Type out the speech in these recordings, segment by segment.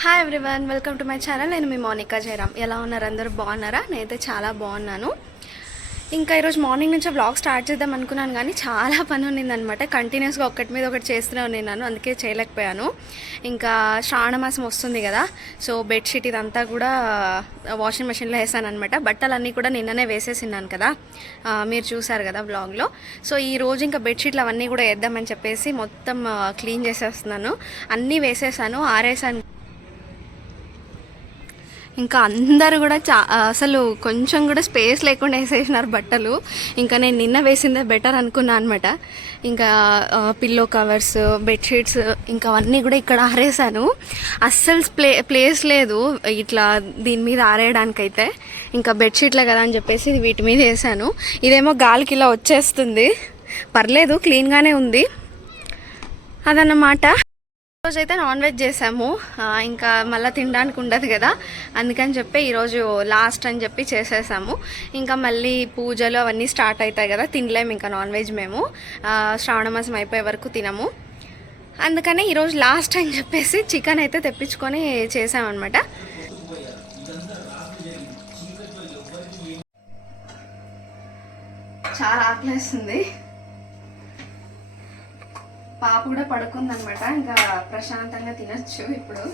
Hi everyone, welcome to my channel. నేను మీ మోనికా జయరామ్. ఎలా ఉన్నారు? అందరూ బాగున్నారా? నేనైతే చాలా బాగున్నాను. ఇంకా ఈరోజు మార్నింగ్ నుంచి బ్లాగ్ స్టార్ట్ చేద్దాం అనుకున్నాను, కానీ చాలా పని ఉన్నిందనమాట. కంటిన్యూస్గా ఒకటి మీద ఒకటి చేస్తూనే ఉన్నాను, అందుకే చేయలేకపోయాను. ఇంకా శ్రావణ మాసం వస్తుంది కదా, సో బెడ్షీట్ ఇదంతా కూడా వాషింగ్ మెషిన్లో వేసాను అనమాట. బట్టలన్నీ కూడా నిన్ననే వేసేసిన్నాను కదా, మీరు చూసారు కదా బ్లాగ్లో. సో ఈరోజు ఇంకా బెడ్షీట్లు అవన్నీ కూడా వేద్దామని చెప్పేసి మొత్తం క్లీన్ చేసేస్తున్నాను. అన్నీ వేసేసాను, ఆరేసాను. ఇంకా అందరూ కూడా అసలు కొంచెం కూడా స్పేస్ లేకుండా వేసేసినారు బట్టలు. ఇంకా నేను నిన్న వేసిందే బెటర్ అనుకున్నాను అనమాట. ఇంకా పిల్లో కవర్స్, బెడ్షీట్స్ ఇంకా అవన్నీ కూడా ఇక్కడ ఆరేసాను. అస్సలు ప్లేస్ లేదు ఇట్లా దీని మీద ఆరేయడానికైతే. ఇంకా బెడ్షీట్లే కదా అని చెప్పేసి వీటి మీద వేసాను. ఇదేమో గాలికి ఇలా వచ్చేస్తుంది, పర్లేదు క్లీన్గానే ఉంది అదన్నమాట. ఈరోజు అయితే నాన్ వెజ్ చేసాము, ఇంకా మళ్ళీ తినడానికి ఉండదు కదా, అందుకని చెప్పి ఈరోజు లాస్ట్ అని చెప్పి చేసేసాము. ఇంకా మళ్ళీ పూజలు అవన్నీ స్టార్ట్ అవుతాయి కదా, తినలేము ఇంకా నాన్ వెజ్ మేము. శ్రావణ మాసం అయిపోయే వరకు తినము, అందుకని ఈరోజు లాస్ట్ అని చెప్పేసి చికెన్ అయితే తెప్పించుకొని చేసామన్నమాట. చాలా ఆకలేస్తుంది. పాప కూడా పడుకుందనమాట, ఇంకా ప్రశాంతంగా తినచ్చు. ఇప్పుడు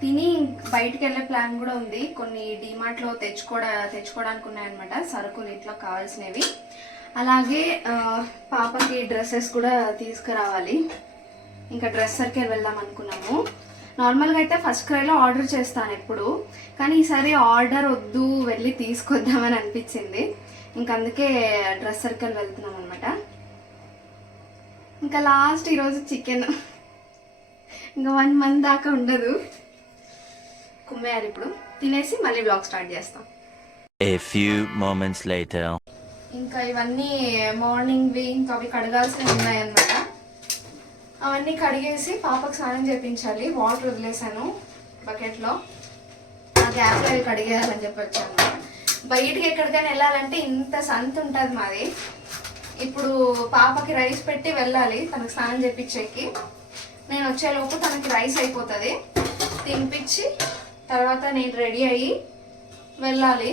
తిని బయటికి వెళ్ళే ప్లాన్ కూడా ఉంది. కొన్ని డిమార్ట్లో తెచ్చుకోవడానికి ఉన్నాయన్నమాట సరుకులు, ఇంట్లో కావాల్సినవి. అలాగే పాపకి డ్రెస్సెస్ కూడా తీసుకురావాలి. ఇంకా డ్రెస్ సర్కిల్ వెళ్దాం అనుకున్నాము. నార్మల్గా అయితే ఫస్ట్ క్రైలో ఆర్డర్ చేస్తాను ఎప్పుడు, కానీ ఈసారి ఆర్డర్ వద్దు, వెళ్ళి తీసుకొద్దామని అనిపించింది. ఇంక అందుకే డ్రెస్ సర్కిల్ వెళ్తున్నాం అనమాట. ఇంకా లాస్ట్ ఈరోజు చికెన్, ఇంకా 1 month దాకా ఉండదు. కుమ్మేయాలి ఇప్పుడు, తినేసి మళ్ళీ బ్లాగ్ స్టార్ట్ చేస్తాం. A few moments later. ఇంకా ఇవన్నీ మార్నింగ్వి, ఇంకా అవి కడగాల్సినవి ఉన్నాయన్నమాట. అవన్నీ కడిగేసి పాపకు స్నానం చేయించాలి. వాటర్ వదిలేసాను బకెట్లో, ఆ గ్యాప్లో అవి కడిగేయాలని చెప్పి వచ్చాను. బయటికి ఎక్కడికైనా వెళ్ళాలంటే ఇంత సంత ఉంటుంది మాది. ఇప్పుడు పాపకి రైస్ పెట్టి వెళ్ళాలి తనకు స్నానం చేయించేకి. నేను వచ్చేలోపు తనకి రైస్ అయిపోతుంది, తినిపించి తర్వాత నేను రెడీ అయ్యి వెళ్ళాలి.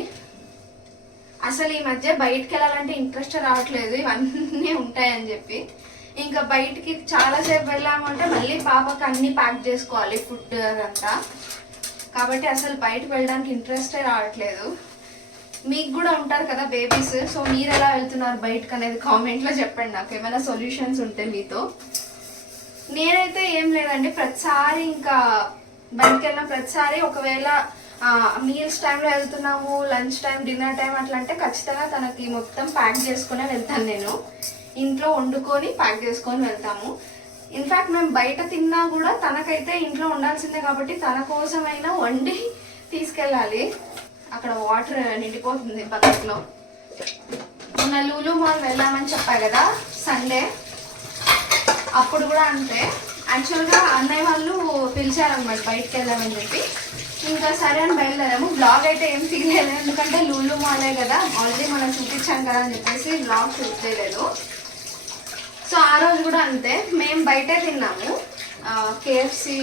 అసలు ఈ మధ్య బయటికి వెళ్ళాలంటే ఇంట్రెస్ట్ రావట్లేదు, ఇవన్నీ ఉంటాయని చెప్పి. ఇంకా బయటికి చాలాసేపు వెళ్ళాము అంటే మళ్ళీ పాపకి అన్నీ ప్యాక్ చేసుకోవాలి, ఫుడ్ అదంతా. కాబట్టి అసలు బయటకు వెళ్ళడానికి ఇంట్రెస్టే రావట్లేదు. మీకు కూడా ఉంటారు కదా బేబీస్, సో మీరు ఎలా వెళ్తున్నారు బయటకు అనేది కామెంట్లో చెప్పండి, నాకు ఏమైనా సొల్యూషన్స్ ఉంటే మీతో. నేనైతే ఏం లేదండి, ప్రతిసారి ఇంకా బయటకు వెళ్ళిన ప్రతిసారి ఒకవేళ మీల్స్ టైంలో వెళ్తున్నాము, లంచ్ టైం, డిన్నర్ టైం అట్లా అంటే ఖచ్చితంగా తనకి మొత్తం ప్యాక్ చేసుకునే వెళ్తాను. నేను ఇంట్లో వండుకొని ప్యాక్ చేసుకొని వెళ్తాము. ఇన్ఫ్యాక్ట్ మేము బయట తిన్నా కూడా తనకైతే ఇంట్లో ఉండాల్సిందే, కాబట్టి తన కోసమైనా వండి తీసుకెళ్ళాలి. అక్కడ వాటర్ నిండిపోతుంది బకెట్లో. మొన్న లూలు మాల్ వెళ్ళామని చెప్పా కదా సండే, అప్పుడు కూడా అంతే. యాక్చువల్గా అన్నయ్య వాళ్ళు పిలిచారనమాట బయటకు వెళ్ళామని చెప్పి. ఇంకా సరే అని బయలుదేరాము. బ్లాగ్ అయితే ఏం తీయలేదు, ఎందుకంటే లూలు మాలే కదా, ఆల్రెడీ మనం చూపించాం కదా అని చెప్పేసి బ్లాగ్ షూట్ చేయలేదు. సో ఆ రోజు కూడా అంతే, మేము బయటే తిన్నాము, కేఎఫ్సి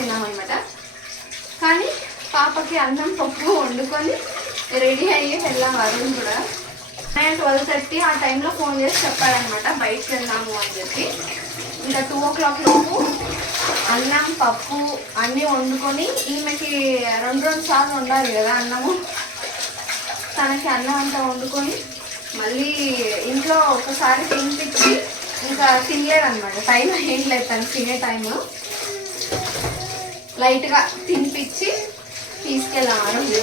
తిన్నామన్నమాట. కానీ పాపకి అన్నం పప్పు వండుకొని రెడీ అయ్యి వెళ్ళాం. ఆ రోజు కూడా 12:30 ఆ టైంలో ఫోన్ చేసి చెప్పాడనమాట బయటకు వెళ్దాము అని చెప్పి. ఇంకా 2 o'clock లోపు అన్నం పప్పు అన్నీ వండుకొని, ఈమెకి 2 సార్లు ఉండాలి కదా అన్నము, తనకి అన్నం అంతా వండుకొని మళ్ళీ ఇంట్లో ఒకసారి తినిపించి ఇంకా తినలేదన్నమాట. టైం ఏం లేదు తను తినే టైము. లైట్గా తినిపించి తీసుకెళ్ళాం ఆ రోజు.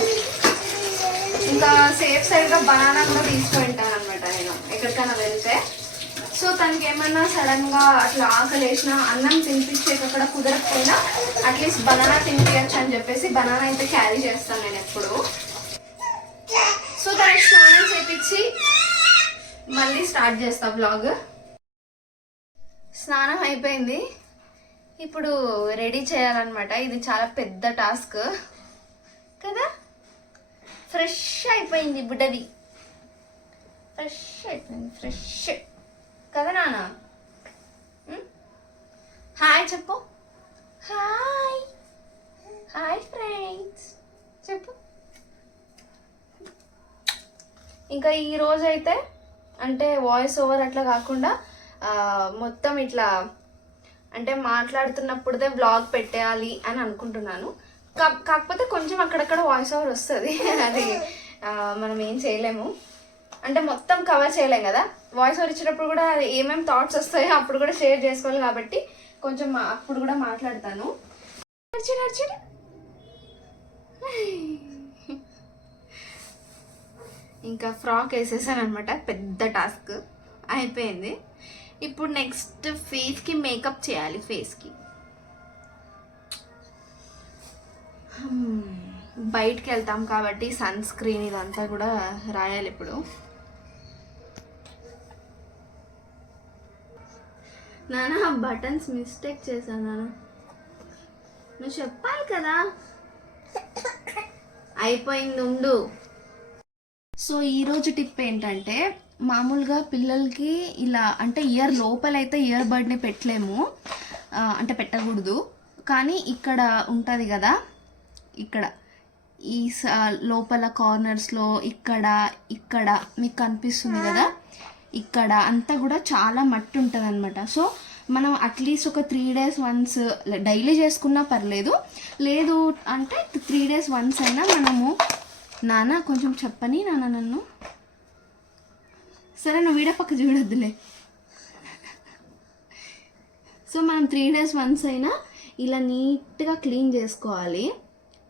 ఇంకా సేఫ్ సైడ్గా బనానా కూడా తీసుకుంటాను అనమాట నేను ఎక్కడికైనా వెళ్తే. సో తనకి ఏమన్నా సడన్గా అట్లా ఆకలి వేసినా, అన్నం తినిపించేటక్కడ కుదరకపోయినా అట్లీస్ట్ బనానా తినిపించచ్చు అని చెప్పేసి బనానా అయితే క్యారీ చేస్తాను నేను ఎప్పుడు. సో తనకి స్నానం చేపించి మళ్ళీ స్టార్ట్ చేస్తా బ్లాగ్. స్నానం అయిపోయింది, ఇప్పుడు రెడీ చేయాలన్నమాట. ఇది చాలా పెద్ద టాస్క్ కదా. ఫ్రెష్ అయిపోయింది బుడ్డది, ఫ్రెష్ అయిపోయింది, ఫ్రెష్ కదా నాన్న. హాయ్ చెప్పు, హాయ్. ఇంకా ఈ రోజు అయితే అంటే వాయిస్ ఓవర్ అట్లా కాకుండా మొత్తం ఇట్లా అంటే మాట్లాడుతున్నప్పుడుదే వ్లాగ్ పెట్టేయాలి అని అనుకుంటున్నాను. కాకపోతే కొంచెం అక్కడక్కడ వాయిస్ ఓవర్ వస్తుంది, అది మనం ఏం చేయలేము. అంటే మొత్తం కవర్ చేయలేం కదా, వాయిస్ ఓవర్ ఇచ్చేటప్పుడు కూడా ఏమేమి థాట్స్ వస్తాయో అప్పుడు కూడా షేర్ చేసుకోవాలి కాబట్టి కొంచెం అప్పుడు కూడా మాట్లాడతాను. ఇంకా ఫ్రాక్ వేసేసాను అనమాట, పెద్ద టాస్క్ అయిపోయింది. ఇప్పుడు నెక్స్ట్ ఫేస్కి మేకప్ చేయాలి. ఫేస్కి బయటికి వెళ్తాం కాబట్టి సన్ స్క్రీన్ ఇదంతా కూడా రాయాలి. ఇప్పుడు నాన్న బటన్స్ మిస్టేక్ చేశాను నాన్న, నువ్వు చెప్పాలి కదా. అయిపోయింది ఉండు. సో ఈరోజు టిప్ ఏంటంటే, మామూలుగా పిల్లలకి ఇలా అంటే ఇయర్ లోపలైతే ఇయర్ బడ్ని పెట్టలేము, అంటే పెట్టకూడదు. కానీ ఇక్కడ ఉంటుంది కదా, ఇక్కడ ఈ లోపల కార్నర్స్లో ఇక్కడ ఇక్కడ మీకు కనిపిస్తుంది కదా, ఇక్కడ అంతా కూడా చాలా మట్టి ఉంటుంది అనమాట. సో మనం అట్లీస్ట్ ఒక 3 days వన్స్ డైలీ చేసుకున్నా పర్లేదు, లేదు అంటే 3 days వన్స్ అయినా మనము. నాన్న కొంచెం చెప్పని నాన్న నన్ను, సరే నువ్వు వీడియో పక్క చూడొద్దులే. సో మనం 3 days వన్స్ అయినా ఇలా నీట్గా క్లీన్ చేసుకోవాలి.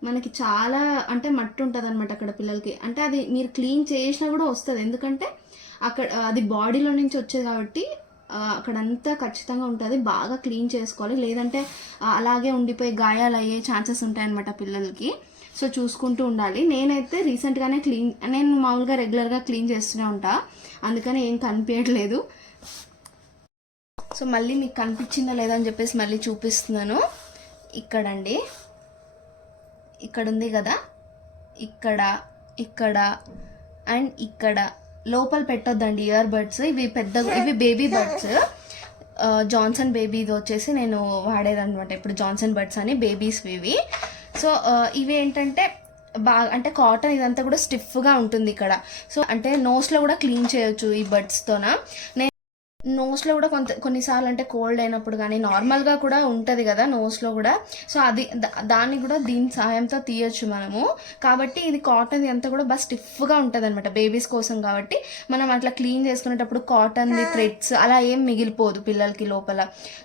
మనకి చాలా అంటే మట్టి ఉంటుంది అనమాట అక్కడ పిల్లలకి. అంటే అది మీరు క్లీన్ చేసినా కూడా వస్తుంది, ఎందుకంటే అక్కడ అది బాడీలో నుంచి వచ్చేది కాబట్టి అక్కడంతా ఖచ్చితంగా ఉంటుంది. బాగా క్లీన్ చేసుకోవాలి, లేదంటే అలాగే ఉండిపోయి గాయాలు అయ్యే ఛాన్సెస్ ఉంటాయన్నమాట పిల్లలకి. సో చూసుకుంటూ ఉండాలి. నేనైతే రీసెంట్గానే నేను మామూలుగా రెగ్యులర్గా క్లీన్ చేస్తూనే ఉంటా, అందుకని ఏం కనిపించట్లేదు. సో మళ్ళీ మీకు కనిపించిందా లేదా అని చెప్పేసి మళ్ళీ చూపిస్తున్నాను. ఇక్కడండి, ఇక్కడ ఉంది కదా, ఇక్కడ ఇక్కడ అండ్ ఇక్కడ లోపల పెట్టొద్దండి ఇయర్ బడ్స్. ఇవి ఇవి బేబీ బడ్స్, జాన్సన్ బేబీ. ఇది వచ్చేసి నేను వాడేదన్నమాట ఇప్పుడు, జాన్సన్ బడ్స్ అని బేబీస్ ఇవి. సో ఇవి ఏంటంటే బాగా అంటే కాటన్, ఇదంతా కూడా స్టిఫ్గా ఉంటుంది ఇక్కడ. సో అంటే నోస్లో కూడా క్లీన్ చేయొచ్చు ఈ బడ్స్తోన. నోస్లో కూడా కొన్నిసార్లు అంటే కోల్డ్ అయినప్పుడు కానీ నార్మల్గా కూడా ఉంటుంది కదా నోస్లో కూడా, సో అది దాన్ని కూడా దీని సహాయంతో తీయచ్చు మనము. కాబట్టి ఇది కాటన్ అంతా కూడా బాగా స్టిఫ్గా ఉంటుంది అనమాట బేబీస్ కోసం. కాబట్టి మనం అట్లా క్లీన్ చేసుకునేటప్పుడు కాటన్ది థ్రెడ్స్ అలా ఏం మిగిలిపోదు పిల్లలకి లోపల.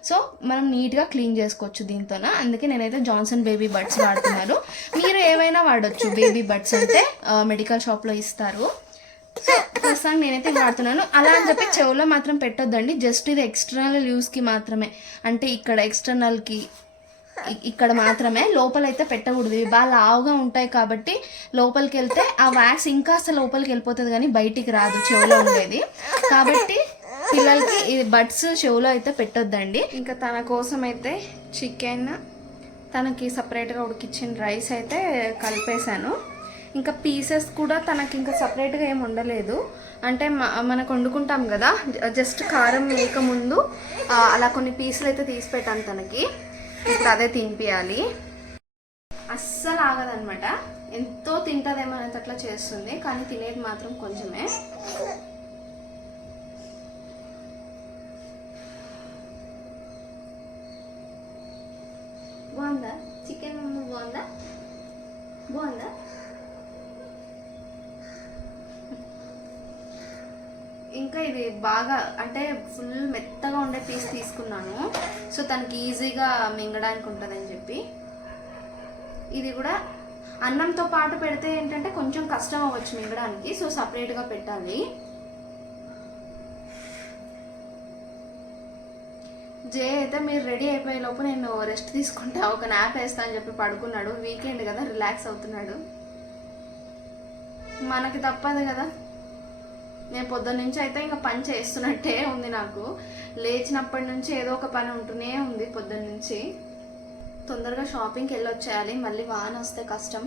సో మనం నీట్గా క్లీన్ చేసుకోవచ్చు దీంతోన. అందుకే నేనైతే జాన్సన్ బేబీ బడ్స్ వాడుతున్నాను. మీరు ఏవైనా వాడచ్చు, బేబీ బడ్స్ అంటే మెడికల్ షాప్లో ఇస్తారు. సో ప్రస్తుతానికి నేనైతే వాడుతున్నాను. అలా అని చెప్పి చెవులో మాత్రం పెట్టొద్దండి, జస్ట్ ఇది ఎక్స్టర్నల్ యూస్కి మాత్రమే. అంటే ఇక్కడ ఎక్స్టర్నల్కి ఇక్కడ మాత్రమే, లోపలైతే పెట్టకూడదు. ఇవి బాగా లావుగా ఉంటాయి కాబట్టి లోపలికి వెళ్తే ఆ వ్యాక్స్ ఇంకాస్త లోపలికి వెళ్ళిపోతుంది కానీ బయటికి రాదు చెవులో ఉండేది. కాబట్టి పిల్లలకి ఇది బడ్స్ చెవులో అయితే పెట్టొద్దండి. ఇంకా తన కోసం అయితే చికెన్, తనకి సపరేట్గా ఉడికిచ్చిన రైస్ అయితే కలిపేశాను. ఇంకా పీసెస్ కూడా తనకి ఇంకా సపరేట్గా ఏమి ఉండలేదు. అంటే మనకు వండుకుంటాం కదా, జస్ట్ కారం వేయకముందు అలా కొన్ని పీసులు అయితే తీసి పెట్టాను తనకి. ఇప్పుడు అదే తినిపించాలి. అస్సలు ఆగదనమాట, ఎంతో తింటుందేమో అనేది అట్లా చేస్తుంది, కానీ తినేది మాత్రం కొంచెమే. బాగుందా చికెన్? బాగుందా? బాగుందా? ఇంకా ఇది బాగా అంటే ఫుల్ మెత్తగా ఉండే పీస్ తీసుకున్నాను, సో తనకి ఈజీగా మింగడానికి ఉంటుందని చెప్పి. ఇది కూడా అన్నంతో పాటు పెడితే ఏంటంటే కొంచెం కష్టం అవ్వచ్చు మింగడానికి, సో సపరేట్గా పెట్టాలి. జే అయితే మీరు రెడీ అయిపోయే లోపు నేను రెస్ట్ తీసుకుంటా, ఒక నాప్ వేస్తా అని చెప్పి పడుకున్నాడు. వీకెండ్ కదా, రిలాక్స్ అవుతున్నాడు. మనకి తప్పదు కదా, నేను పొద్దున్న నుంచి అయితే ఇంకా పని చేస్తున్నట్టే ఉంది. నాకు లేచినప్పటి నుంచి ఏదో ఒక పని ఉంటూనే ఉంది పొద్దున్న నుంచి. తొందరగా షాపింగ్కి వెళ్ళొచ్చేయాలి, మళ్ళీ వాన వస్తే కష్టం.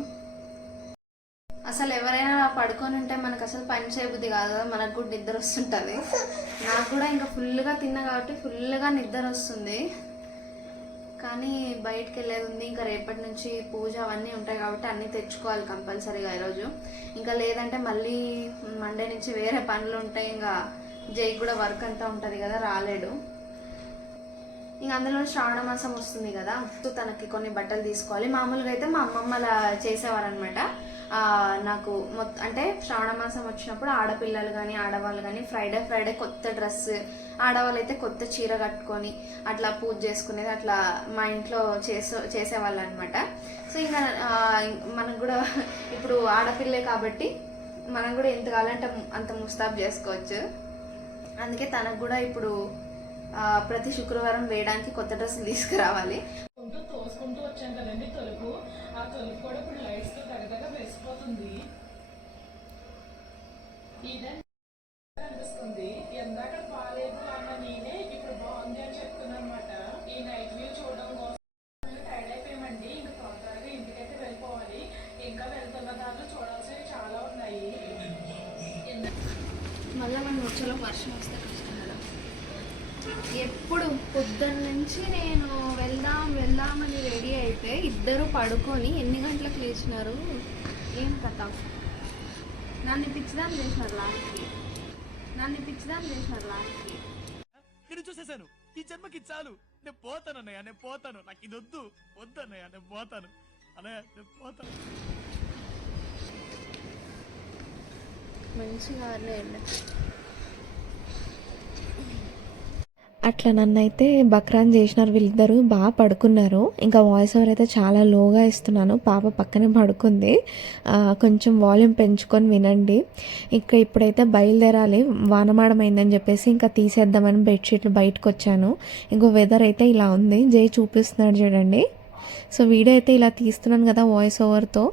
అసలు ఎవరైనా పడుకొని ఉంటే మనకు అసలు పని చేయబుద్ధి కాదు కదా, మనకు కూడా నిద్ర వస్తుంటుంది. నాకు కూడా ఇంకా ఫుల్గా తిన్నా కాబట్టి ఫుల్గా నిద్ర వస్తుంది. కానీ బయటకు వెళ్ళేది ఉంది. ఇంకా రేపటి నుంచి పూజ అవన్నీ ఉంటాయి కాబట్టి అన్నీ తెచ్చుకోవాలి కంపల్సరీగా ఈరోజు. ఇంకా లేదంటే మళ్ళీ మండే నుంచి వేరే పనులు ఉంటాయి. ఇంకా జైకి కూడా వర్క్ అంతా ఉంటుంది కదా, రాలేడు. ఇంక అందులో శ్రావణ మాసం వస్తుంది కదా, తనకి కొన్ని బట్టలు తీసుకోవాలి. మామూలుగా అయితే మా అమ్మమ్మ అలా చేసేవారనమాట. నాకు అంటే శ్రావణ మాసం వచ్చినప్పుడు ఆడపిల్లలు కానీ ఆడవాళ్ళు కానీ ఫ్రైడే కొత్త డ్రెస్, ఆడవాళ్ళు అయితే కొత్త చీర కట్టుకొని అట్లా పూజ చేసుకునేది అట్లా మా ఇంట్లో చేసేవాళ్ళు అనమాట. సో ఇంకా మనకు కూడా ఇప్పుడు ఆడపిల్లే కాబట్టి మనం కూడా ఎంత కావాలంటే అంత ముస్తాబ్ చేసుకోవచ్చు. అందుకే తనకు కూడా ఇప్పుడు ప్రతి శుక్రవారం వేయడానికి కొత్త డ్రెస్సులు తీసుకురావాలి. తోసుకుంటూ వచ్చాం కదండి తొలుపు. ఆ తొలుపు కూడా ఇప్పుడు లైట్స్ తో తగ్గగా వేసిపోతుంది. అనిపిస్తుంది ఎందాక బాగాలేదు అన్న నేనే ఇప్పుడు బాగుంది అని చెప్తున్నా అనమాట. ఈ నైట్ వ్యూ చూడడం కోసం టైర్డ్ అయిపోయామండి. ఇంకా త్వరగా ఇంటికైతే వెళ్ళిపోవాలి. ఇంకా వెళ్తున్న దాంట్లో చూడాల్సినవి చాలా ఉన్నాయి. మళ్ళీ మనం వచ్చేలో వర్షం వస్తే కష్టం కదా. ఎప్పుడు పొద్దున్న నుంచి నేను వెళ్దామని రెడీ అయితే ఇద్దరు పడుకొని ఎన్ని గంటలకు లేచినారు ఏం కథ. నన్ను పిచ్చిదాన్ని చేసినారు లాస్ట్కి. నేను చూసేశాను. ఈ జన్మకి చాలు. నేను పోతాను అన్నయ్య, నేను పోతాను. నాకు ఇది వద్దన్నయ్య, నేను పోతాను అన్నయ్య, నేను పోతాను. మంచిగా అట్లా నన్నైతే బక్రాన్ చేసినారు వీళ్ళిద్దరు. బాగా పడుకున్నారు. ఇంకా వాయిస్ ఓవర్ అయితే చాలా లోగా ఇస్తున్నాను. పాప పక్కనే పడుకుంది. కొంచెం వాల్యూమ్ పెంచుకొని వినండి. ఇంకా ఇప్పుడైతే బయలుదేరాలి. వానమాడమైందని చెప్పేసి ఇంకా తీసేద్దామని బెడ్షీట్లు బయటకు వచ్చాను. ఇంకో వెదర్ అయితే ఇలా ఉంది. జై చూపిస్తున్నాడు చూడండి. సో వీడియో అయితే ఇలా తీస్తున్నాను కదా వాయిస్ ఓవర్తో,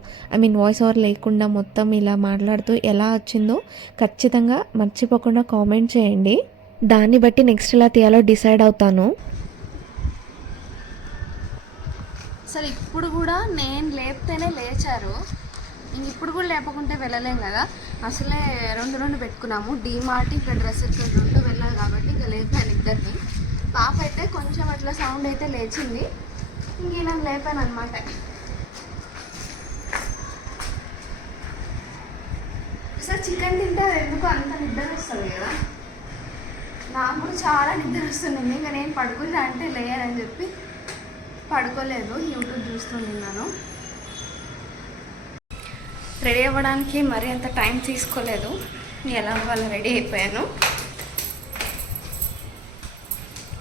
వాయిస్ ఓవర్ లేకుండా మొత్తం ఇలా మాట్లాడుతూ ఎలా వచ్చిందో ఖచ్చితంగా మర్చిపోకుండా కామెంట్ చేయండి. దాన్ని బట్టి నెక్స్ట్ ఎలా తీయాలో డిసైడ్ అవుతాను. అసలు ఇప్పుడు కూడా నేను లేపితేనే లేచారు. ఇప్పుడు కూడా లేపకుంటే వెళ్ళలేం కదా. అసలే రెండు పెట్టుకున్నాము. డీమార్ట్ ఇంకా డ్రెస్ రెండు వెళ్ళాలి కాబట్టి ఇంకా లేపాను ఇద్దరిని. పాప అయితే కొంచెం అట్లా సౌండ్ అయితే లేచింది. ఇంక నన్ను లేపాను అనమాట. అసలు చికెన్ తింటే ఎందుకు అంత నిద్ర వస్తుంది కదా. నాకు కూడా చాలా నిద్ర వస్తుంది. ఇంకా నేను పడుకుంటా అంటే లేయని చెప్పి పడుకోలేదు, యూట్యూబ్ చూస్తున్నాను. రెడీ అవ్వడానికి మరీ అంత టైం తీసుకోలేదు. ఎలా వాళ్ళు రెడీ అయిపోయాను.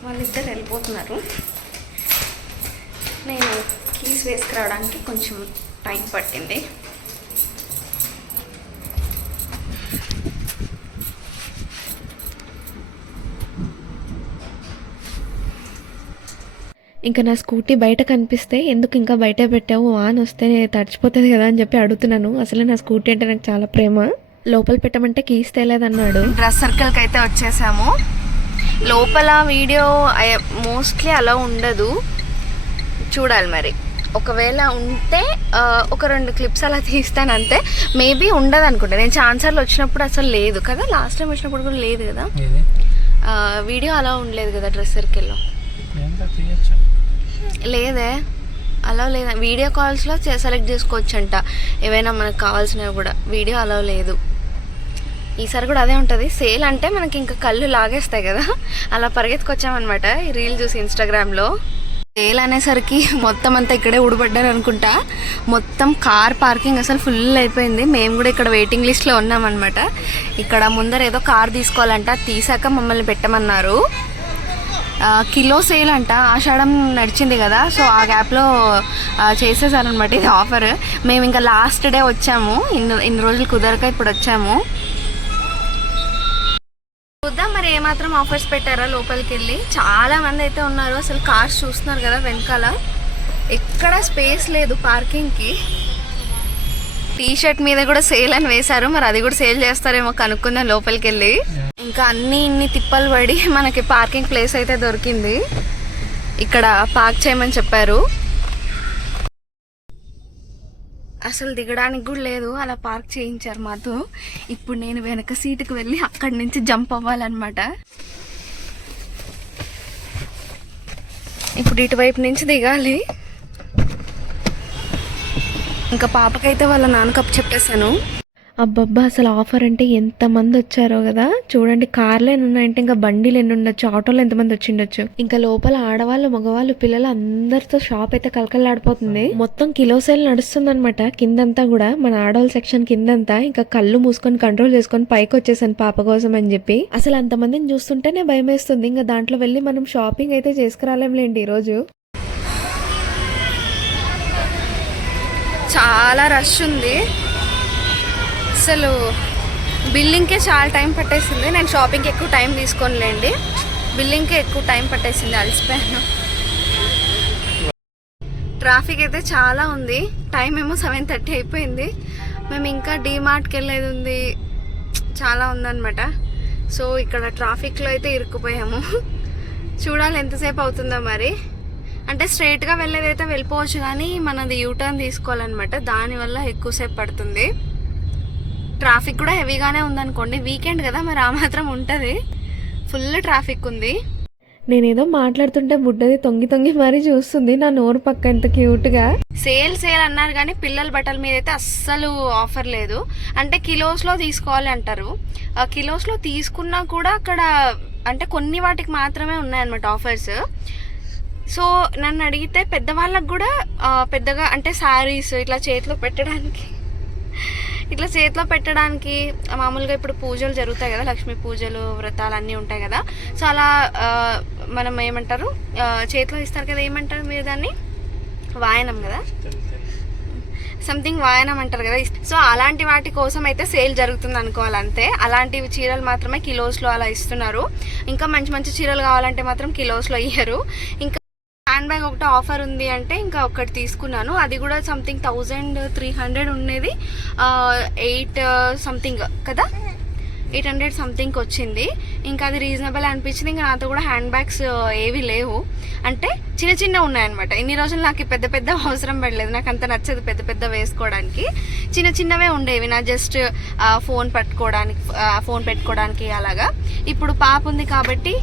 వాళ్ళిద్దరు వెళ్ళిపోతున్నారు. నేను కీస్ వేసుకురావడానికి కొంచెం టైం పట్టింది. ఇంకా నా స్కూటీ బయట కనిపిస్తే ఎందుకు ఇంకా బయట పెట్టావు, వాన వస్తే తడిచిపోతుంది కదా అని చెప్పి అడుగుతున్నాను. అసలు నా స్కూటీ అంటే నాకు చాలా ప్రేమ. లోపల పెట్టమంటే కీస్ తేలేదన్నాడు. డ్రెస్ సర్కిల్కి అయితే వచ్చేసాము. లోపల వీడియో మోస్ట్లీ అలా ఉండదు, చూడాలి మరి. ఒకవేళ ఉంటే ఒక 2 క్లిప్స్ అలా తీస్తాను అంతే. మేబీ ఉండదు అనుకుంటా. నేను ఛాన్సర్లు వచ్చినప్పుడు అసలు లేదు కదా, లాస్ట్ టైం వచ్చినప్పుడు కూడా లేదు కదా వీడియో, అలా ఉండలేదు కదా డ్రెస్ సర్కిల్లో. లేదే అలా లేదా. వీడియో కాల్స్లో సెలెక్ట్ చేసుకోవచ్చు అంట ఏవైనా మనకు కావాల్సినవి కూడా. వీడియో అలా లేదు. ఈసారి కూడా అదే ఉంటుంది. సేల్ అంటే మనకి ఇంకా కళ్ళు లాగేస్తాయి కదా, అలా పరిగెత్తుకొచ్చామన్నమాట ఈ రీల్ చూసి ఇన్స్టాగ్రామ్లో. సేల్ అనేసరికి మొత్తం అంతా ఇక్కడే ఊడబడ్డారు అనుకుంటా. మొత్తం కార్ పార్కింగ్ అసలు ఫుల్ అయిపోయింది. మేము కూడా ఇక్కడ వెయిటింగ్ లిస్ట్లో ఉన్నామన్నమాట. ఇక్కడ ముందర ఏదో కార్ తీసుకోవాలంట, తీసాక మమ్మల్ని పెట్టమన్నారు. కిలో సేల్ అంట. ఆషాఢం నడిచింది కదా, సో ఆ గ్యాప్లో చేసేసారనమాట ఇది ఆఫర్. మేము ఇంకా లాస్ట్ డే వచ్చాము, ఇన్ని రోజులు కుదరక ఇప్పుడు వచ్చాము. చూద్దాం మరి ఏమాత్రం ఆఫర్స్ పెట్టారా లోపలికి వెళ్ళి. చాలా మంది అయితే ఉన్నారు. అసలు కార్స్ చూస్తున్నారు కదా వెనకాల, ఎక్కడ స్పేస్ లేదు పార్కింగ్కి. టీషర్ట్ మీద కూడా సేల్ అని వేశారు, మరి అది కూడా సేల్ చేస్తారేమో కనుక్కుందాం లోపలికి వెళ్ళి. ఇంకా ఇన్ని తిప్పలు పడి మనకి పార్కింగ్ ప్లేస్ అయితే దొరికింది. ఇక్కడ పార్క్ చేయమని చెప్పారు. అసలు దిగడానికి కూడా లేదు, అలా పార్క్ చేయించారు మాతో. ఇప్పుడు నేను వెనక సీటుకు వెళ్ళి అక్కడి నుంచి జంప్ అవ్వాలన్నమాట. ఇప్పుడు ఇటువైపు నుంచి దిగాలి. ఇంకా పాపకైతే వాళ్ళ నాన్నకప్పు చెప్పేశాను. అబ్బబ్బా, అసలు ఆఫర్ అంటే ఎంతమంది వచ్చారో కదా. చూడండి, కార్లు ఎన్ని ఉన్నాయంటే ఇంకా బండిలు ఎన్ని ఉండొచ్చు, ఆటోలు ఎంతమంది వచ్చిండొచ్చు. ఇంకా లోపల ఆడవాళ్ళు, మగవాళ్ళు, పిల్లలు అందరితో షాప్ అయితే కలకలాడిపోతుంది. మొత్తం కిలో సేల్ నడుస్తుంది అనమాట కిందంతా కూడా. మన ఆడవాళ్ళ సెక్షన్ కిందంతా. ఇంకా కళ్ళు మూసుకొని కంట్రోల్ చేసుకొని పైకి వచ్చేసాను పాప కోసం అని చెప్పి. అసలు అంతమందిని చూస్తుంటేనే భయం వేస్తుంది. ఇంకా దాంట్లో వెళ్ళి మనం షాపింగ్ అయితే చేసుకురాలేంలేండి ఈరోజు. చాలా రష్ ఉంది. అసలు బిల్లింగ్కే చాలా టైం పట్టేసింది. నేను షాపింగ్కి ఎక్కువ టైం తీసుకోనిలేండి, బిల్లింగ్కే ఎక్కువ టైం పట్టేసింది. అలసిపోయాను. ట్రాఫిక్ అయితే చాలా ఉంది. టైం ఏమో 7:30 అయిపోయింది. మేము ఇంకా డీమార్ట్కి వెళ్ళేది ఉంది, చాలా ఉందన్నమాట. సో ఇక్కడ ట్రాఫిక్లో అయితే ఇరుక్కుపోయాము. చూడాలి ఎంతసేపు అవుతుందో మరి. అంటే స్ట్రైట్గా వెళ్ళేదైతే వెళ్ళిపోవచ్చు, కానీ మనది యూటర్న్ తీసుకోవాలన్నమాట. దానివల్ల ఎక్కువసేపు పడుతుంది. ట్రాఫిక్ కూడా హెవీగానే ఉందనుకోండి. వీకెండ్ కదా, మరి ఆ మాత్రం ఉంటుంది. ఫుల్ ట్రాఫిక్ ఉంది. నేనేదో మాట్లాడుతుంటే బుడ్డది తొంగి తొంగి మరీ చూస్తుంది నా నోరు పక్క, ఎంత క్యూట్గా. సేల్ అన్నారు కానీ పిల్లల బట్టల మీద అయితే అస్సలు ఆఫర్ లేదు. అంటే కిలోస్లో తీసుకోవాలి అంటారు. కిలోస్లో తీసుకున్నా కూడా అక్కడ అంటే కొన్ని వాటికి మాత్రమే ఉన్నాయన్నమాట ఆఫర్స్. సో నన్ను అడిగితే పెద్దవాళ్ళకు కూడా పెద్దగా అంటే శారీస్ ఇట్లా చేతిలో పెట్టడానికి మామూలుగా ఇప్పుడు పూజలు జరుగుతాయి కదా, లక్ష్మీ పూజలు, వ్రతాలు అన్నీ ఉంటాయి కదా. సో అలా మనం ఏమంటారు, చేతిలో ఇస్తారు కదా, ఏమంటారు మీరు దాన్ని, వాయనం కదా, సంథింగ్ వాయనం అంటారు కదా. సో అలాంటి వాటి కోసం అయితే సేల్ జరుగుతుంది అనుకోవాలి అంతే. అలాంటి చీరలు మాత్రమే కిలోస్లో అలా ఇస్తున్నారు. ఇంకా మంచి మంచి చీరలు కావాలంటే మాత్రం కిలోస్లో ఇయ్యరు. ఇంకా హ్యాండ్ బ్యాగ్ ఒకటి ఆఫర్ ఉంది అంటే ఇంకా ఒకటి తీసుకున్నాను. అది కూడా సంథింగ్ 1300 ఉండేది, 8 సంథింగ్ కదా, 800 సంథింగ్కి వచ్చింది. ఇంకా అది రీజనబుల్ అనిపించింది. ఇంకా నాతో కూడా హ్యాండ్ బ్యాగ్స్ ఏవి లేవు, అంటే చిన్న చిన్న ఉన్నాయన్నమాట. ఇన్ని రోజులు నాకు పెద్ద పెద్ద అవసరం పడలేదు, నాకు అంత నచ్చదు పెద్ద పెద్ద వేసుకోవడానికి. చిన్న చిన్నవే ఉండేవి నా జస్ట్ ఫోన్ పెట్టుకోవడానికి అలాగా. ఇప్పుడు పాప ఉంది కాబట్టి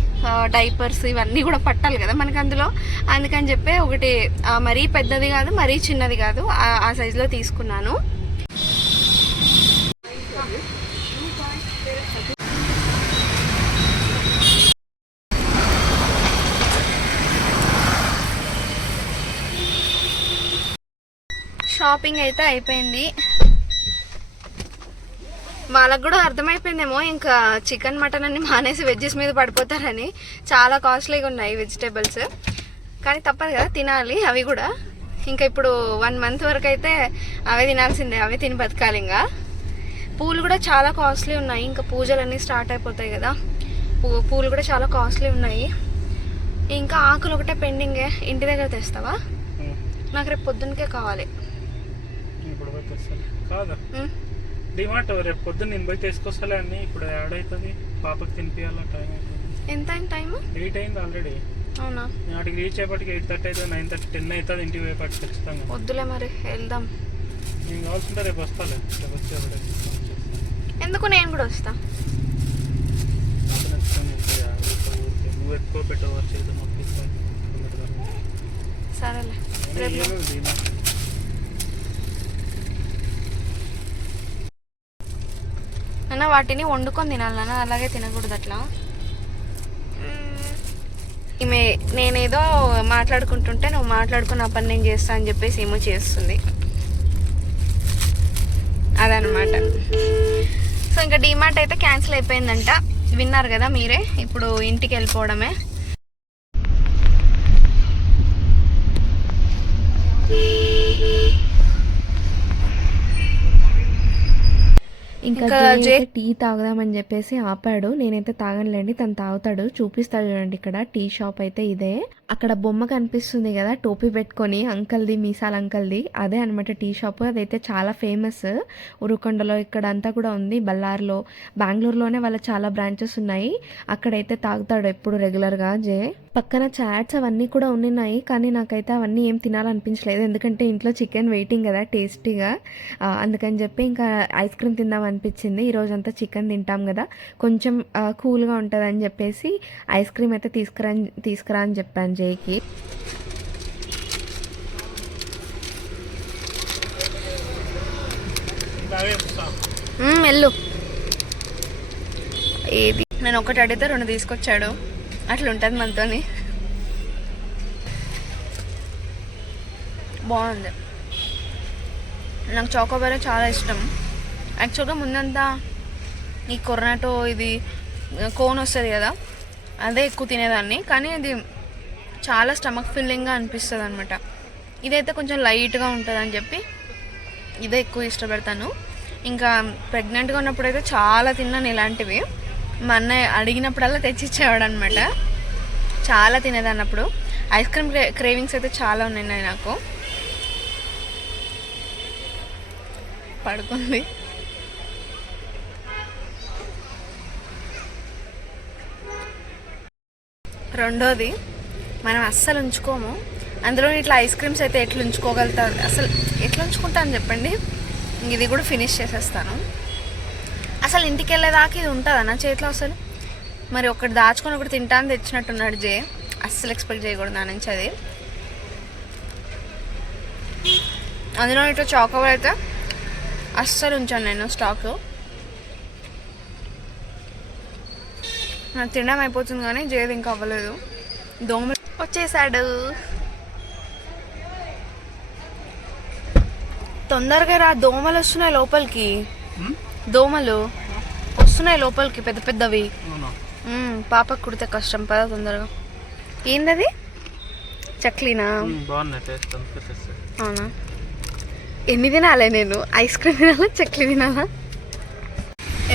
డైపర్స్ ఇవన్నీ కూడా పట్టాలి కదా మనకు అందులో. అందుకని చెప్పి ఒకటి మరీ పెద్దది కాదు మరీ చిన్నది కాదు, ఆ సైజులో తీసుకున్నాను. షాపింగ్ అయితే అయిపోయింది. వాళ్ళకు కూడా అర్థమైపోయిందేమో ఇంకా చికెన్ మటన్ అన్ని మానేసి వెజ్జెస్ మీద పడిపోతారని. చాలా కాస్ట్లీగా ఉన్నాయి వెజిటేబుల్స్, కానీ తప్పదు కదా, తినాలి అవి కూడా. ఇంకా ఇప్పుడు 1 మంత్ వరకు అయితే అవే తినాల్సిందే, అవే తిని బతకాలి. ఇంకా పూలు కూడా చాలా కాస్ట్లీ ఉన్నాయి. ఇంకా పూజలన్నీ స్టార్ట్ అయిపోతాయి కదా, పూలు కూడా చాలా కాస్ట్లీ ఉన్నాయి. ఇంకా ఆకులు ఒకటే పెండింగే, ఇంటి దగ్గర తెస్తావా? నాకు రేపు పొద్దున్నకే కావాలి. డిమార్ట్ రేపు పొద్దున్న నేను పోయి తీసుకొస్తాలే అన్ని. ఇప్పుడు యాడ్ అవుతుంది, పాపకి తినిపించాల. టైం అవుతుంది. ఎంత అయింది టైం? 8 అయింది ఆల్రెడీ. అవునా? వాటికి రీచ్ అయ్యేపటికి 8:30 అవుతుంది, 9:30, 10 అవుతుంది. ఇంటికి పోయేపటికి ఖచ్చితంగా. వద్దులే మరి, వెళ్దాం. నేను కావాల్సింటే రేపు వస్తాలే. రేపు వచ్చేవాడే ఎందుకు, నేను కూడా వస్తా. నువ్వు ఎక్కువ పెట్టవు వచ్చేది మొత్తం. సరేలే అన్న, వాటిని వండుకొని తినాలన్నా, అలాగే తినకూడదు అట్లా. ఈమె నేనేదో మాట్లాడుకుంటుంటే నువ్వు మాట్లాడుకున్న పని నేను చేస్తా అని చెప్పేసి ఏమో చేస్తుంది అదనమాట. సో ఇంకా డీమార్ట్ అయితే క్యాన్సిల్ అయిపోయిందంట, విన్నారు కదా మీరే. ఇప్పుడు ఇంటికి వెళ్ళిపోవడమే. ఇంకా టీ తాగుదామని చెప్పేసి ఆపాడు. నేనైతే తాగనులేండి, తను తాగుతాడు. చూపిస్తాడు చూడండి, ఇక్కడ టీ షాప్ అయితే ఇదే. అక్కడ బొమ్మ కనిపిస్తుంది కదా టోపీ పెట్టుకొని, అంకల్ది, మీసాల అంకల్ది, అదే అనమాట టీ షాప్. అదైతే చాలా ఫేమస్ ఉరుకొండలో, ఇక్కడ అంతా కూడా ఉంది. బళ్ళార్లో, బెంగళూరులోనే వాళ్ళ చాలా బ్రాంచెస్ ఉన్నాయి. అక్కడైతే తాగుతాడు ఎప్పుడు రెగ్యులర్గా జే. పక్కన చాట్స్ అవన్నీ కూడా ఉన్నాయి, కానీ నాకైతే అవన్నీ ఏం తినాలనిపించలేదు. ఎందుకంటే ఇంట్లో చికెన్ వెయిటింగ్ కదా టేస్టీగా, అందుకని చెప్పి ఇంకా ఐస్ క్రీమ్ తిందాం అనిపించింది. ఈరోజంతా చికెన్ తింటాం కదా, కొంచెం కూల్గా ఉంటుందని చెప్పేసి ఐస్ క్రీమ్ అయితే తీసుకురా అని చెప్పాను జైకి. వెళ్ళు. ఏది నేను ఒకటి అడిగితే 2 తీసుకొచ్చాడు, అట్లా ఉంటుంది మనతోని. బాగుంది. నాకు చాకోబార్ చాలా ఇష్టం. యాక్చువల్గా ముందంతా ఈ కొర్నాటో ఇది కోన్ వస్తుంది కదా, అదే ఎక్కువ తినేదాన్ని, కానీ అది చాలా స్టమక్ ఫిల్లింగ్గా అనిపిస్తుంది అనమాట. ఇదైతే కొంచెం లైట్గా ఉంటుంది అని చెప్పి ఇదే ఎక్కువ ఇష్టపడతాను. ఇంకా ప్రెగ్నెంట్గా ఉన్నప్పుడు అయితే చాలా తిన్నాను ఇలాంటివి. మా అన్నయ్య అడిగినప్పుడల్లా తెచ్చిచ్చేవాడు అనమాట. చాలా తినేదాన్ని అప్పుడు. ఐస్ క్రీమ్ క్రేవింగ్స్ అయితే చాలా ఉన్నాయి నాకు. పడుకుంది. రెండోది, మనం అస్సలు ఉంచుకోము. అందులో ఇట్లా ఐస్ క్రీమ్స్ అయితే ఎట్లా ఉంచుకోగలుగుతారు, అసలు ఎట్లా ఉంచుకుంటాను చెప్పండి. ఇది కూడా ఫినిష్ చేసేస్తాను. అసలు ఇంటికి వెళ్ళేదాకా ఇది ఉంటుందా నా చేతిలో అసలు? మరి ఒకటి దాచుకొని ఒకటి తింటాను తెచ్చినట్టున్నాడు జే. అస్సలు ఎక్స్పెక్ట్ చేయకూడదు నా నుంచి అది. అందులో ఇట్లా చాకోబార్ అయితే అస్సలు ఉంచాను నేను స్టాక్. నాకు తినడం అయిపోతుంది కానీ జేది ఇంకా అవ్వలేదు. దోమ వచ్చేసాడు. తొందరగా రా, దోమలు వస్తున్నాయి లోపలికి. దోమలు వస్తున్నాయి లోపలికి పెద్ద పెద్దవి. పాపకు కుడితే కష్టం, పద తొందరగా. ఏందది? చక్లీనా? అవునా? ఎన్ని తినాలే నేను? ఐస్ క్రీమ్ తినాలా, చక్లీ తినాలా?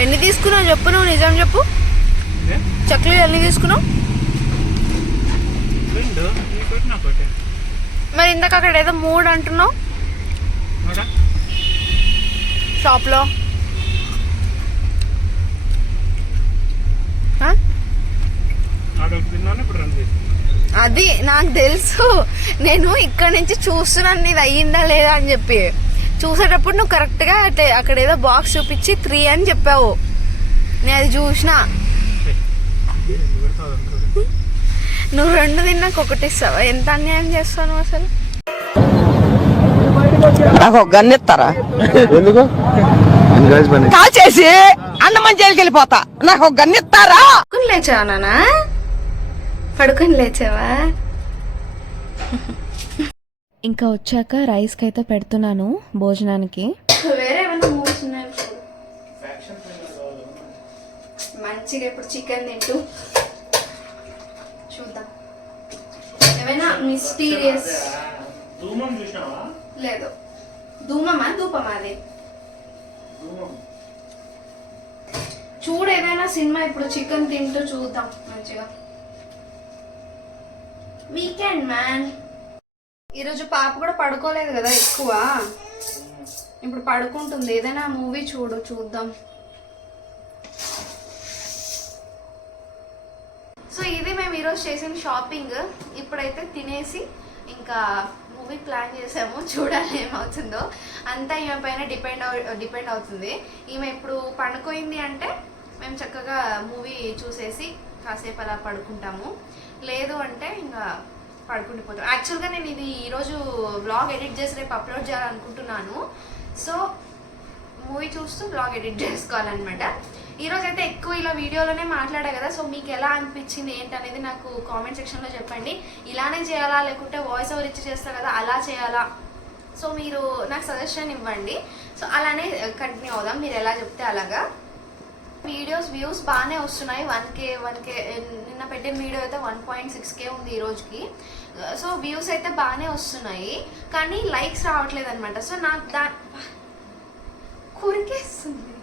ఎన్ని తీసుకున్నావు చెప్పు, నువ్వు నిజం చెప్పు. చక్లీ ఎన్ని తీసుకున్నావు? మరి ఇందాక అక్కడ ఏదో 3 అంటున్నావు షాప్లో. అది నాకు తెలుసు. నేను ఇక్కడ నుంచి చూస్తున్నాను ఇది అయ్యిందా లేదా అని చెప్పి. చూసేటప్పుడు నువ్వు కరెక్ట్గా అక్కడ ఏదో బాక్స్ చూపించి 3 అని చెప్పావు. నేను అది చూసిన. నువ్వు 2 తిన్నాక 1 ఇస్తావా? ఎంత అన్యాయం చేస్తాను అసలు. నాకు గన్నెత్తారా? ఎందుకు కాల్ చేసి అన్నమని జైలుకి వెళ్ళిపోతా. నాకు గన్నెత్తారా? లేచావా నానా? పడుకొని లేచావా? ఇంకా వచ్చాక రైస్కి అయితే పెడుతున్నాను భోజనానికి. వేరే ఏమైనా మూవీస్ ఉన్నాయి మంచిగా. ఇప్పుడు చికెన్ తింటూ చూద్దాం. ఏమైనా మిస్టీరియస్ లేదు. ధూపమా అది చూడు. ఏదైనా సినిమా ఇప్పుడు చికెన్ తింటూ చూద్దాం మంచిగా. Weekend man. ఈరోజు పాప కూడా పడుకోలేదు కదా ఎక్కువ, ఇప్పుడు పడుకుంటుంది. ఏదైనా మూవీ చూద్దాం. సో ఇది మేము ఈరోజు చేసిన షాపింగ్. ఇప్పుడైతే తినేసి ఇంకా మూవీ ప్లాన్ చేసాము. చూడాలి ఏమవుతుందో. అంతా ఈమె పైన డిపెండ్ అవుతుంది. ఈమె ఇప్పుడు పడుకోయింది అంటే మేము చక్కగా మూవీ చూసేసి కాసేపు అలా పడుకుంటాము. లేదు అంటే ఇంకా పడుకుండిపోతాం. యాక్చువల్గా నేను ఇది ఈరోజు వ్లాగ్ ఎడిట్ చేసి రేపు అప్లోడ్ చేయాలనుకుంటున్నాను. సో మూవీ చూస్తూ వ్లాగ్ ఎడిట్ చేసుకోవాలన్నమాట. ఈరోజు అయితే ఎక్కువ ఇలా వీడియోలోనే మాట్లాడా కదా. సో మీకు ఎలా అనిపించింది ఏంటనేది నాకు కామెంట్ సెక్షన్లో చెప్పండి. ఇలానే చేయాలా లేకుంటే వాయిస్ ఓవర్ ఇచ్చి చేస్తా కదా అలా చేయాలా? సో మీరు నాకు సజెషన్ ఇవ్వండి. సో అలానే కంటిన్యూ అవుదాం, మీరు ఎలా చెప్తే అలాగా. వ్యూస్ బాగానే వస్తున్నాయి. 1K నిన్న పెట్టిన వీడియో అయితే 1.6K ఉంది ఈ రోజుకి. సో వ్యూస్ అయితే బాగానే వస్తున్నాయి, కానీ లైక్స్ రావట్లేదు అనమాట. సో నాకు కురికేస్తుంది.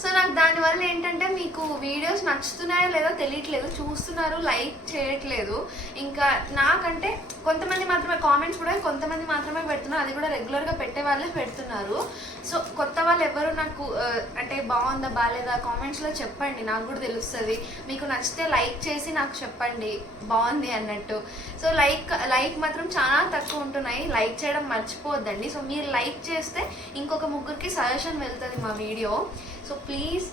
సో నాకు దానివల్ల ఏంటంటే మీకు వీడియోస్ నచ్చుతున్నాయో లేదో తెలియట్లేదు, చూస్తున్నారు లైక్ చేయట్లేదు. ఇంకా నాకంటే కొంతమంది మాత్రమే కామెంట్స్ కూడా కొంతమంది మాత్రమే పెడుతున్నారు, అది కూడా రెగ్యులర్గా పెట్టే వాళ్ళే పెడుతున్నారు. సో కొత్త వాళ్ళు ఎవరు నాకు అంటే బాగుందా బాగాలేదా కామెంట్స్లో చెప్పండి, నాకు కూడా తెలుస్తుంది. మీకు నచ్చితే లైక్ చేసి నాకు చెప్పండి బాగుంది అన్నట్టు. సో లైక్ మాత్రం చాలా తక్కువ ఉంటున్నాయి, లైక్ చేయడం మర్చిపోవద్దండి. సో మీరు లైక్ చేస్తే ఇంకొక ముగ్గురికి సజెషన్ వెళ్తుంది మా వీడియో. సో ప్లీజ్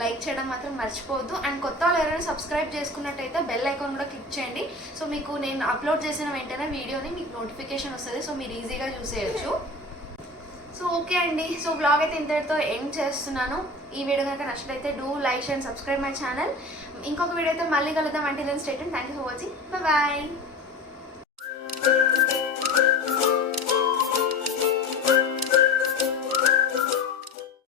లైక్ చేయడం మాత్రం మర్చిపోవద్దు. అండ్ కొత్త వాళ్ళు ఎవరైనా సబ్స్క్రైబ్ చేసుకున్నట్టయితే బెల్ ఐకాన్ కూడా క్లిక్ చేయండి. సో మీకు నేను అప్లోడ్ చేసిన వెంటనే వీడియోని మీకు నోటిఫికేషన్ వస్తుంది, సో మీరు ఈజీగా చూసేయచ్చు. సో ఓకే అండి, సో బ్లాగ్ అయితే ఇంతటితో ఎండ్ చేస్తున్నాను. ఈ వీడియో కనుక నచ్చినట్లయితే do like and subscribe my channel. ఇంకొక వీడియో అయితే మళ్ళీ కలుద్దాం. అంటే then stay tuned. Thank you for watching. Bye.